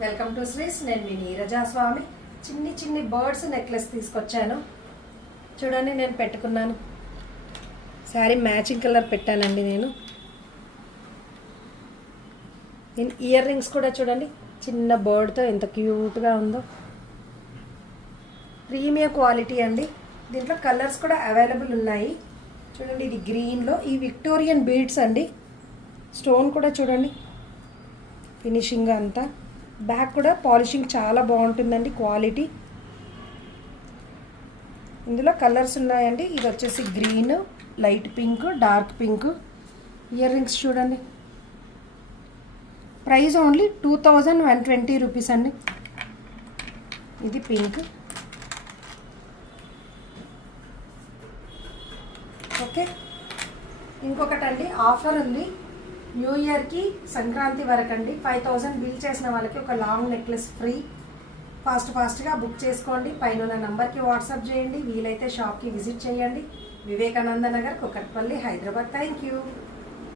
Welcome to శ్రీస్. నేను మీ నీరజా స్వామి. చిన్ని birds necklace తీసుకొచ్చాను. చూడండి, నేను పెట్టుకున్నాను. శారీ మ్యాచింగ్ కలర్ పెట్టానండి. నేను ఇయర్ రింగ్స్ కూడా చూడండి, చిన్న బర్డ్తో ఎంత క్యూట్గా ఉందో. ప్రీమియం క్వాలిటీ అండి. దీంట్లో కలర్స్ కూడా అవైలబుల్ ఉన్నాయి. చూడండి, ఇది గ్రీన్లో ఈ విక్టోరియన్ బీడ్స్ అండి. స్టోన్ కూడా చూడండి, ఫినిషింగ్ అంతా. బ్యాక్ కూడా పాలిషింగ్ చాలా బాగుంటుందండి, క్వాలిటీ. ఇందులో కలర్స్ ఉన్నాయండి. ఇది వచ్చేసి green, light pink, dark pink. Ear rings చూడండి. ప్రైస్ ఓన్లీ 2120 రూపీస్ అండి. ఇది పింక్. ఓకే, ఇంకొకటండి ఆఫర్ ఉంది. న్యూ ఇయర్కి, సంక్రాంతి వరకు అండి. 5000 బిల్ చేసిన వాళ్ళకి ఒక లాంగ్ నెక్లెస్ ఫ్రీ. ఫాస్ట్గా బుక్ చేసుకోండి. పైన ఉన్న నంబర్కి వాట్సాప్ చేయండి. వీలైతే షాప్కి విజిట్ చేయండి. వివేకానంద నగర్, కుకట్పల్లి, హైదరాబాద్. Thank you.